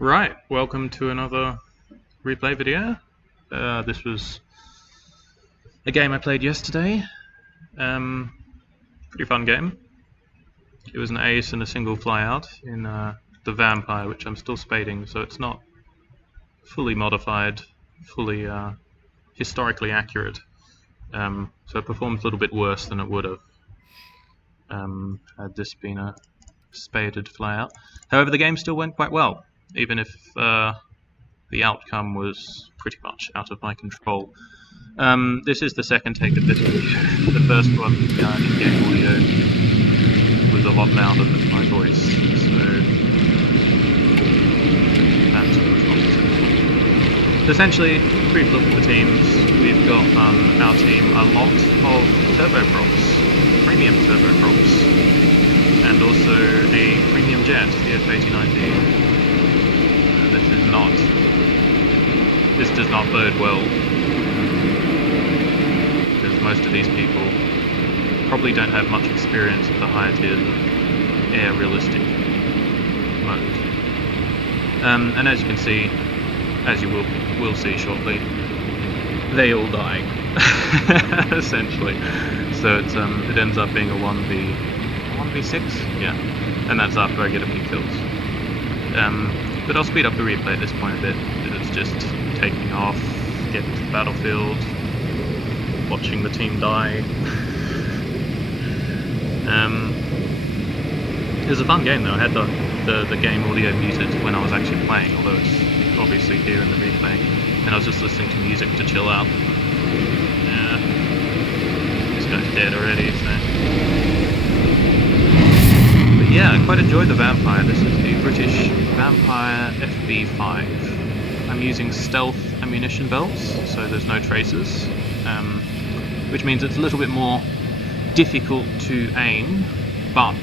Right, welcome to another replay video. This was a game I played yesterday. Pretty fun game. It was an ace and a single flyout in the Vampire, which I'm still spading, so it's not fully modified, fully historically accurate. So it performs a little bit worse than it would have had this been a spaded flyout. However, the game still went quite well, even if the outcome was pretty much out of my control. This is the second take of this video. The first one, in-game audio, was a lot louder than my voice, so that's essentially, brief look at the teams. We've got our team a lot of turboprops, premium turboprops, and also a premium jet, the F-89D. This does not bode well, because most of these people probably don't have much experience with the higher tiers of air realistic mode. And as you can see, as you will see shortly, they all die, essentially. So it's it ends up being a 1v6, yeah, and that's after I get a few kills. But I'll speed up the replay at this point a bit, because it's just taking off, getting to the battlefield, watching the team die. It was a fun game though. I had the game audio muted when I was actually playing, although it's obviously here in the replay, and I was just listening to music to chill out. Yeah, this guy's dead already, so... But yeah, I quite enjoyed the Vampire. This is the British Vampire FB5. I'm using stealth ammunition belts, so there's no tracers, which means it's a little bit more difficult to aim, but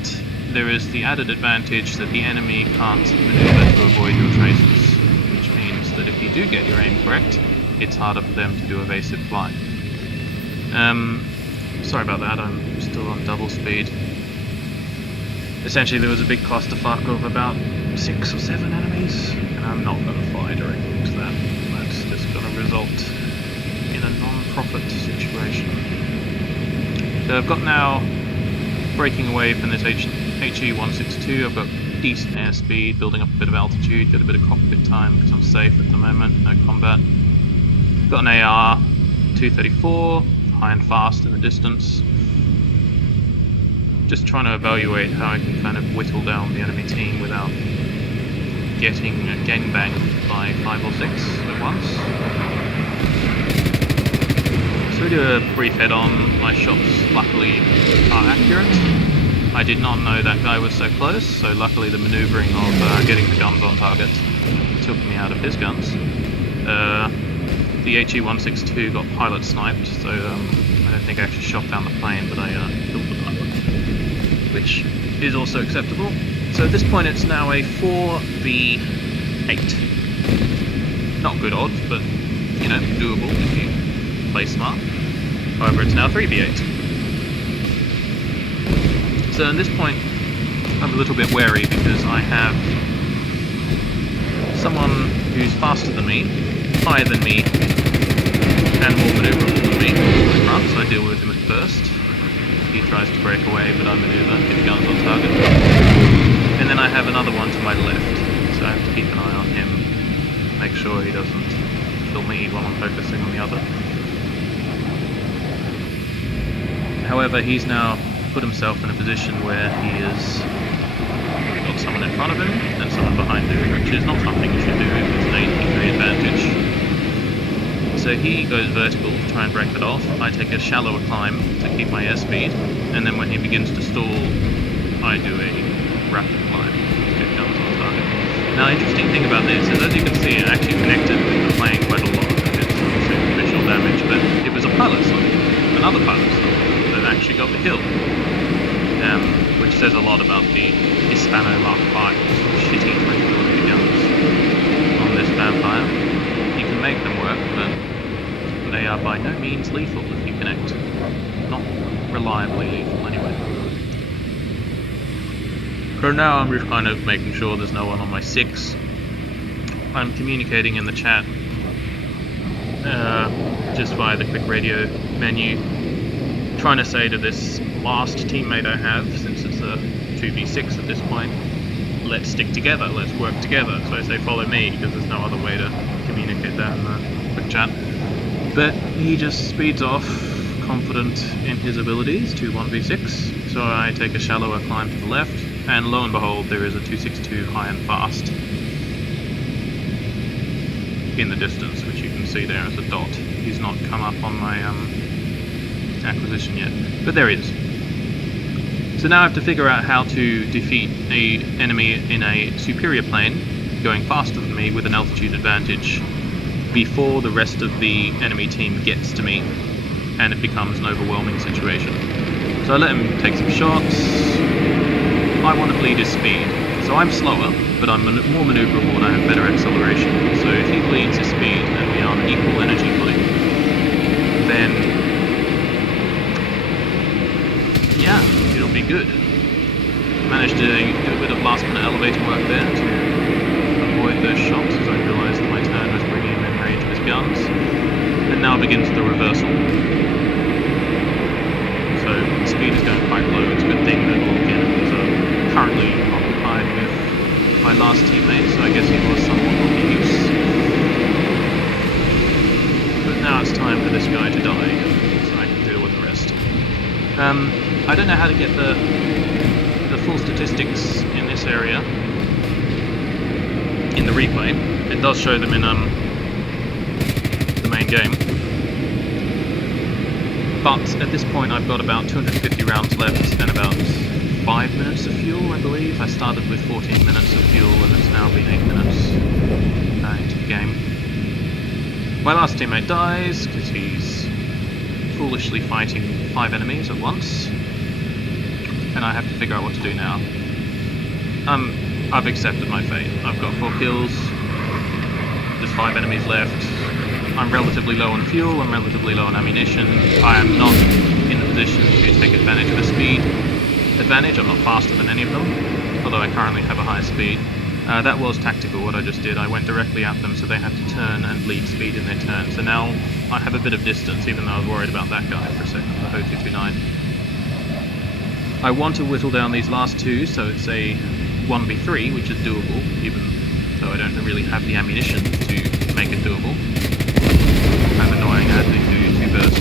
there is the added advantage that the enemy can't maneuver to avoid your tracers, which means that if you do get your aim correct, it's harder for them to do evasive flight. Sorry about that, I'm still on double speed. Essentially there was a big clusterfuck of about 6 or 7 enemies, and I'm not going to fly directly into that. That's just going to result in a non-profit situation. So I've got now, breaking away from this HE-162, I've got decent airspeed, building up a bit of altitude, get a bit of cockpit time because I'm safe at the moment, no combat. Got an AR, 234, high and fast in the distance. Just trying to evaluate how I can kind of whittle down the enemy team without getting gangbanged by 5 or 6 at once. So we do a brief head-on. My shots luckily are accurate. I did not know that guy was so close, so luckily the manoeuvring of getting the guns on target took me out of his guns. The HE-162 got pilot sniped, so I don't think I actually shot down the plane, but I killed the pilot, which is also acceptable. So at this point it's now a 4v8. Not good odds, but, you know, doable if you play smart. However, it's now 3v8. So at this point I'm a little bit wary because I have someone who's faster than me, higher than me, and more manoeuvrable than me in the front, so I deal with him at first. He tries to break away, but I manoeuvre, get the guns on target. And then I have another one to my left, so I have to keep an eye on him, make sure he doesn't kill me while I'm focusing on the other. However, he's now put himself in a position where he is got someone in front of him and someone behind him, which is not something you should do if it's an 80-degree advantage. So he goes vertical to try and break it off. I take a shallower climb to keep my airspeed, and then when he begins to stall, I do a rapid climb to get guns on target. Now, interesting thing about this is, as you can see, it actually connected with the plane quite a lot. It's superficial damage, but it was a pilot snipe, another pilot snipe, that actually got the kill, which says a lot about the Hispano Mark V shitty 20mm guns on this Vampire. You can make them work, but they are by no means lethal if you connect. Not reliably lethal anyway. So now I'm just kind of making sure there's no one on my 6. I'm communicating in the chat just via the quick radio menu, trying to say to this last teammate I have, since it's a 2v6 at this point, let's stick together, let's work together. So I say follow me, because there's no other way to communicate that in the quick chat. But he just speeds off, confident in his abilities, to 1v6. So I take a shallower climb to the left, and lo and behold, there is a 262 high and fast in the distance, which you can see there as a dot. He's not come up on my acquisition yet, but there he is. So now I have to figure out how to defeat an enemy in a superior plane, going faster than me with an altitude advantage, before the rest of the enemy team gets to me, and it becomes an overwhelming situation. So I let him take some shots. I want to bleed his speed, so I'm slower, but I'm more manoeuvrable and I have better acceleration. So if he bleeds his speed and we are on equal energy footing, then yeah, it'll be good. Managed to do a bit of last minute elevator work there to avoid those shots, as I realised that my turn was bringing him in range of his guns. And now begins the reversal. So speed is going quite low. It's a good thing that all the enemies are currently occupied with my last teammate, so I guess he was somewhat of use. But now it's time for this guy to die, so I can deal with the rest. I don't know how to get the full statistics in this area in the replay. It does show them in the main game. But at this point I've got about 250 rounds left and about 5 minutes of fuel, I believe. I started with 14 minutes of fuel and it's now been 8 minutes into the game. My last teammate dies because he's foolishly fighting 5 enemies at once. And I have to figure out what to do now. I've accepted my fate. I've got 4 kills. There's 5 enemies left. I'm relatively low on fuel, I'm relatively low on ammunition. I am not in the position to take advantage of a speed advantage. I'm not faster than any of them, although I currently have a high speed. That was tactical, what I just did. I went directly at them so they had to turn and bleed speed in their turn. So now I have a bit of distance, even though I was worried about that guy for a second, the Ho 229. I want to whittle down these last 2, so it's a 1v3, which is doable, even though I don't really have the ammunition to make it doable. Kind of annoying, I had to do 2 bursts.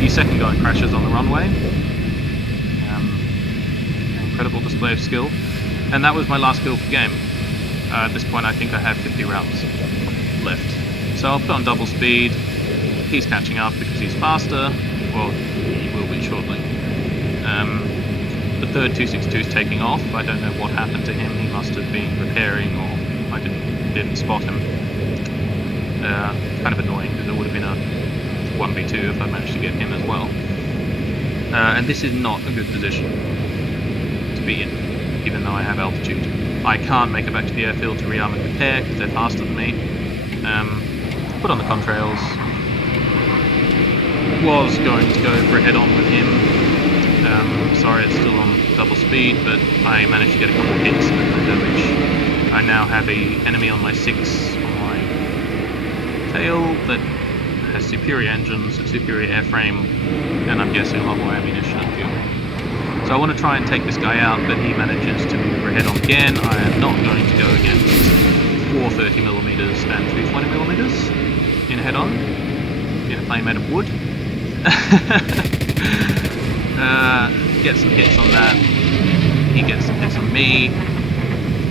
The second guy crashes on the runway. Incredible display of skill. And that was my last kill for the game. At this point I think I have 50 rounds left. So I'll put on double speed. He's catching up because he's faster. Well, he will be shortly. The third 262 is taking off. I don't know what happened to him. He must have been repairing, or I didn't spot him. Kind of annoying because it would have been a 1v2 if I managed to get him as well. And this is not a good position to be in, even though I have altitude. I can't make it back to the airfield to rearm and repair because they're faster than me. Put on the contrails. Was going to go for a head-on with him. Sorry, it's still on double speed, but I managed to get a couple of hits and no damage. I now have an enemy on my 6 on my tail that has superior engines, a superior airframe, and I'm guessing a lot more ammunition and fuel. So I want to try and take this guy out, but he manages to maneuver head-on again. I am not going to go against 4 30mm and 2 20mm in head-on, in a plane made of wood. Get some hits on that. He gets some hits on me.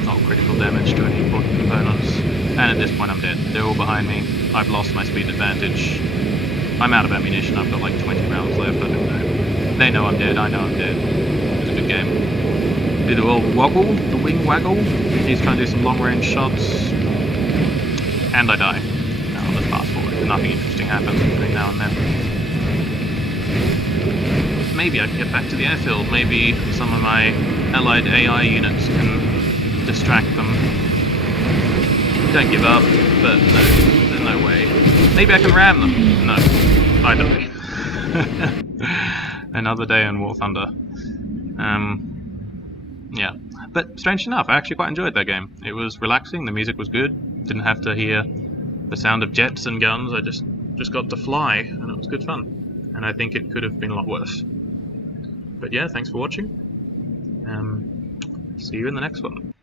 Not critical damage to any important components. And at this point I'm dead. They're all behind me. I've lost my speed advantage. I'm out of ammunition. I've got like 20 rounds left. I don't know. They know I'm dead. I know I'm dead. It was a good game. Did a little woggle, the wing waggle. He's trying to do some long range shots. And I die. Now let's fast forward. Nothing interesting happens between now and then. Maybe I can get back to the airfield. Maybe some of my allied AI units can distract them. Don't give up, but no, there's no way. Maybe I can ram them. No, I die. Another day in War Thunder. Yeah, but strange enough, I actually quite enjoyed that game. It was relaxing, the music was good. Didn't have to hear the sound of jets and guns. I just got to fly, and it was good fun. And I think it could have been a lot worse. But yeah, thanks for watching. See you in the next one.